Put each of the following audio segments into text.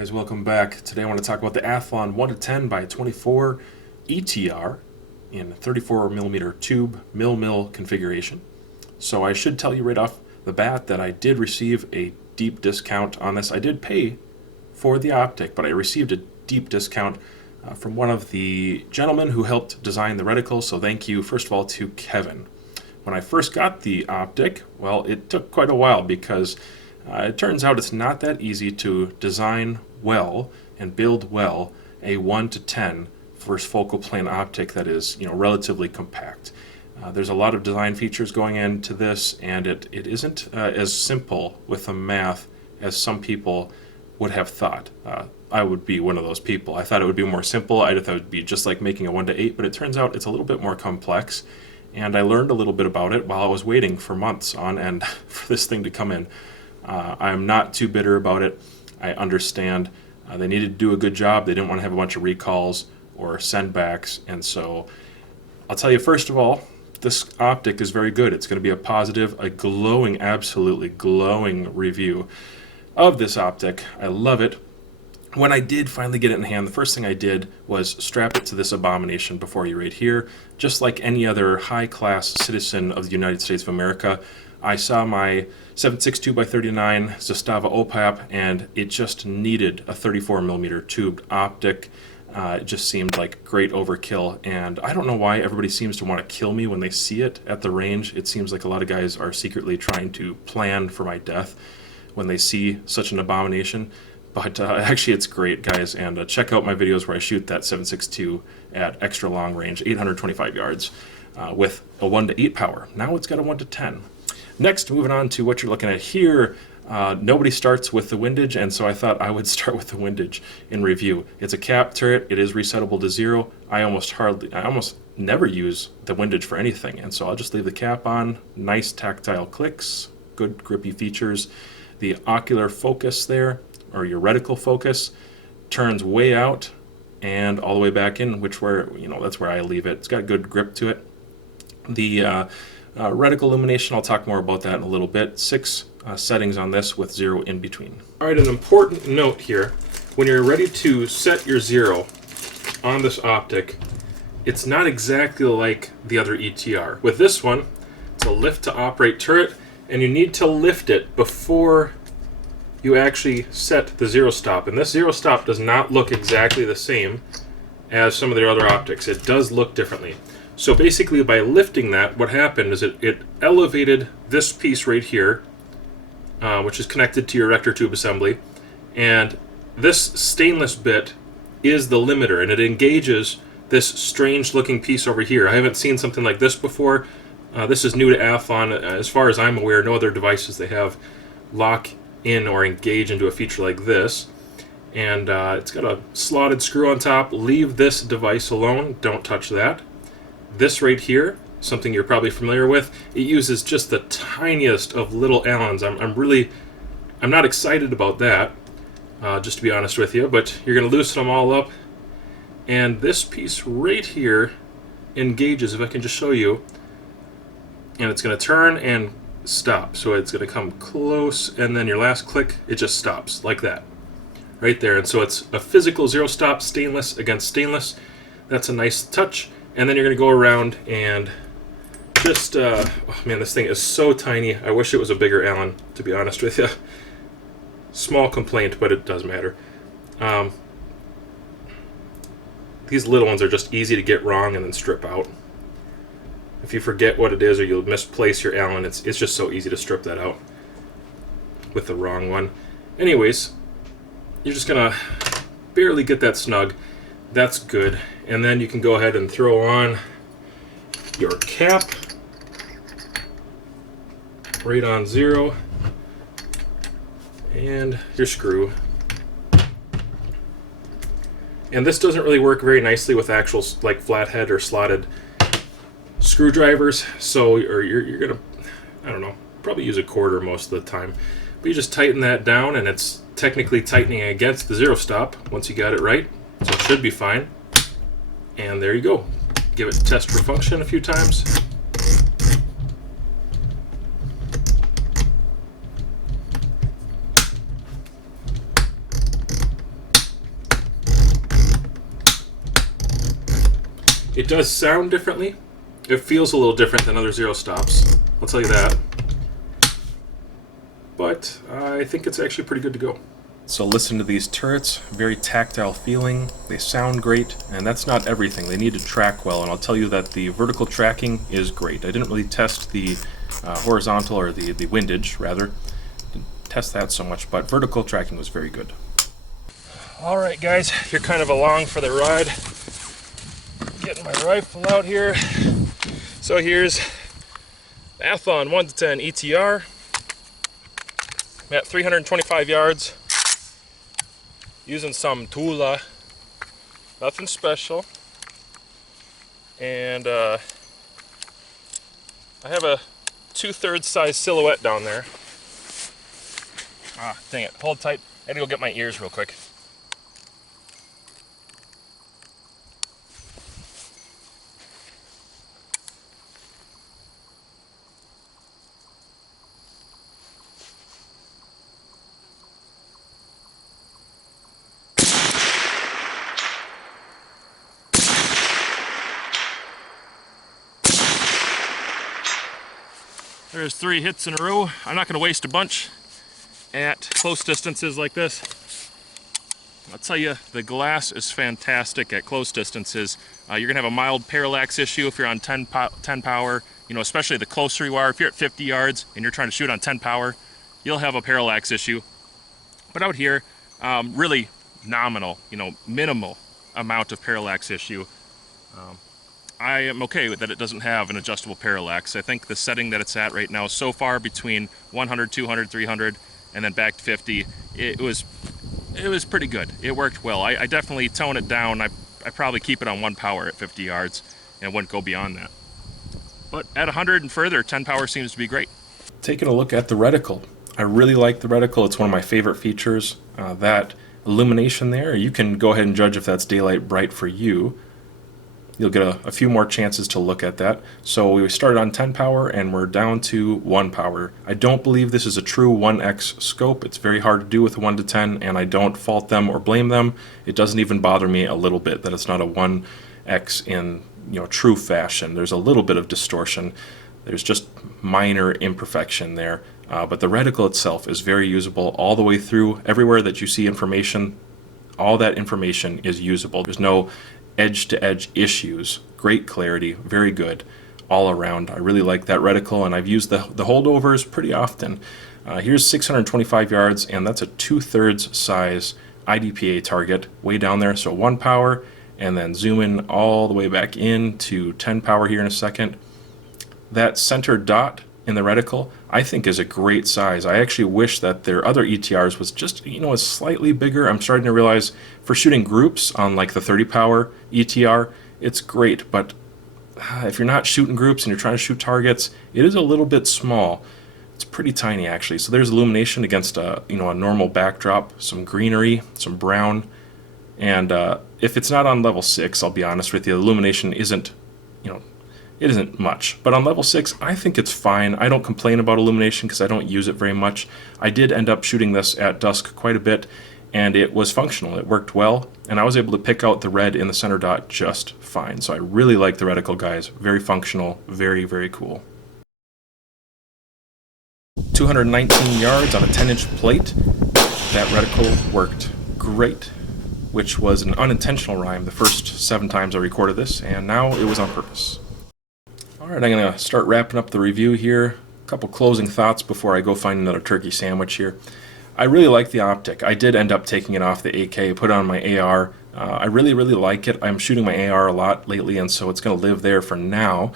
Guys, welcome back. Today I want to talk about the Athlon 1-10 by 24 ETR in 34mm tube mil configuration. So I should tell you right off the bat that I did receive a deep discount on this. I did pay for the optic, but I received a deep discount from one of the gentlemen who helped design the reticle, so thank you first of all to Kevin. When I first got the optic, well, it took quite a while because it turns out it's not that easy to design well and build well a 1-10 first focal plane optic that is, relatively compact. There's a lot of design features going into this, and it isn't as simple with the math as some people would have thought. I would be one of those people. I thought it would be more simple. I thought it would be just like making a 1-8, but it turns out it's a little bit more complex. And I learned a little bit about it while I was waiting for months on end for this thing to come in. I'm not too bitter about it. I understand they needed to do a good job. They didn't want to have a bunch of recalls or sendbacks. And so I'll tell you, first of all, this optic is very good. It's going to be a positive, a glowing, absolutely glowing review of this optic. I love it. When I did finally get it in hand, the first thing I did was strap it to this abomination before you right here. Just like any other high-class citizen of the United States of America, I saw my 7.62x39 Zastava OPAP, and it just needed a 34mm tubed optic. It just seemed like great overkill, and I don't know why everybody seems to want to kill me when they see it at the range. It seems like a lot of guys are secretly trying to plan for my death when they see such an abomination. But actually it's great, guys, and check out my videos where I shoot that 7.62 at extra long range, 825 yards, with a 1-8 power. Now it's got a 1-10. Next, moving on to what you're looking at here, nobody starts with the windage, and so I thought I would start with the windage in review. It's a cap turret. It is resettable to 0. I almost never use the windage for anything, and so I'll just leave the cap on. Nice tactile clicks, good grippy features. The ocular focus there, or your reticle focus, turns way out and all the way back in, that's where I leave it. It's got good grip to it. The reticle illumination, I'll talk more about that in a little bit. 6 settings on this with 0 in between. All right, an important note here. When you're ready to set your 0 on this optic, it's not exactly like the other ETR. With this one, it's a lift to operate turret, and you need to lift it before you actually set the 0 stop. And this 0 stop does not look exactly the same as some of the other optics. It does look differently. So basically by lifting that, what happened is it elevated this piece right here, which is connected to your rector tube assembly, and this stainless bit is the limiter, and it engages this strange looking piece over here. I haven't seen something like this before. This is new to Athlon. As far as I'm aware, no other devices they have lock in or engage into a feature like this. And it's got a slotted screw on top. Leave this device alone. Don't touch that. This right here, something you're probably familiar with, it uses just the tiniest of little Allens. I'm not excited about that, just to be honest with you, but you're going to loosen them all up. And this piece right here engages, if I can just show you, and it's going to turn and stop. So it's going to come close, and then your last click, it just stops like that right there. And so it's a physical 0 stop, stainless against stainless. That's a nice touch. And then you're going to go around and just oh man, this thing is so tiny. I wish it was a bigger Allen, to be honest with you. Small complaint, but it does matter. These little ones are just easy to get wrong and then strip out. If you forget what it is or you'll misplace your Allen, it's just so easy to strip that out with the wrong one. Anyways, you're just gonna barely get that snug. That's good. And then you can go ahead and throw on your cap right on 0 and your screw. And this doesn't really work very nicely with actual like flathead or slotted screwdrivers, so you're gonna, I don't know, probably use a quarter most of the time, but you just tighten that down, and it's technically tightening against the 0 stop once you got it right, so it should be fine. And there you go. Give it test for function a few times. It does sound differently. It feels a little different than other zero stops. I'll tell you that. But I think it's actually pretty good to go. So listen to these turrets, very tactile feeling, they sound great, and that's not everything. They need to track well, and I'll tell you that the vertical tracking is great. I didn't really test the horizontal, or the windage, rather. Didn't test that so much, but vertical tracking was very good. Alright guys, you're kind of along for the ride. Getting my rifle out here. So here's the Athlon 1-10 ETR. I'm at 325 yards. Using some Tula, nothing special, and I have a 2/3 size silhouette down there. Ah, dang it, hold tight, I gotta go get my ears real quick. There's 3 hits in a row. I'm not going to waste a bunch at close distances like this. I'll tell you, the glass is fantastic at close distances. You're going to have a mild parallax issue if you're on 10 power, you know, especially the closer you are. If you're at 50 yards and you're trying to shoot on 10 power, you'll have a parallax issue. But out here, really nominal, you know, minimal amount of parallax issue. I am okay with that it doesn't have an adjustable parallax. I think the setting that it's at right now, so far between 100, 200, 300, and then back to 50, it was pretty good. It worked well. I definitely tone it down. I probably keep it on 1 power at 50 yards and wouldn't go beyond that. But at 100 and further, 10 power seems to be great. Taking a look at the reticle. I really like the reticle. It's one of my favorite features. That illumination there, you can go ahead and judge if that's daylight bright for you. You'll get a few more chances to look at that. So we started on 10 power and we're down to 1 power. I don't believe this is a true 1x scope. It's very hard to do with a 1-10, and I don't fault them or blame them. It doesn't even bother me a little bit that it's not a 1x in, you know, true fashion. There's a little bit of distortion. There's just minor imperfection there. But the reticle itself is very usable all the way through. Everywhere that you see information, all that information is usable. There's no edge-to-edge issues. Great clarity, very good all around. I really like that reticle, and I've used the holdovers pretty often. Here's 625 yards, and that's a 2/3 size IDPA target way down there. So 1 power, and then zoom in all the way back in to 10 power here in a second. That center dot in the reticle, I think, is a great size. I actually wish that their other ETRs was just, you know, slightly bigger. I'm starting to realize for shooting groups on like the 30 power ETR, it's great, but if you're not shooting groups and you're trying to shoot targets, it is a little bit small. It's pretty tiny actually. So there's illumination against a, you know, a normal backdrop, some greenery, some brown, and if it's not on level 6, I'll be honest with you, the illumination isn't, you know, it isn't much. But on level 6, I think it's fine. I don't complain about illumination because I don't use it very much. I did end up shooting this at dusk quite a bit, and it was functional. It worked well, and I was able to pick out the red in the center dot just fine. So I really like the reticle, guys. Very functional, very, very cool. 219 yards on a 10-inch plate. That reticle worked great, which was an unintentional rhyme the first 7 times I recorded this, and now it was on purpose. Alright, I'm going to start wrapping up the review here. A couple closing thoughts before I go find another turkey sandwich here. I really like the optic. I did end up taking it off the AK, put it on my AR. I really, really like it. I'm shooting my AR a lot lately, and so it's going to live there for now.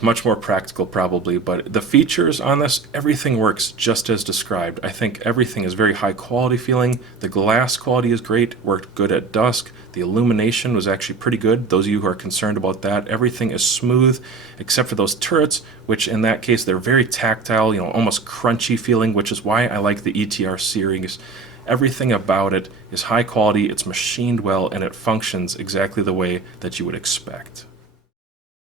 Much more practical probably, but the features on this, everything works just as described. I think everything is very high quality feeling. The glass quality is great, worked good at dusk. The illumination was actually pretty good. Those of you who are concerned about that, everything is smooth except for those turrets, which in that case they're very tactile, you know, almost crunchy feeling, which is why I like the ETR series. Everything about it is high quality, it's machined well, and it functions exactly the way that you would expect.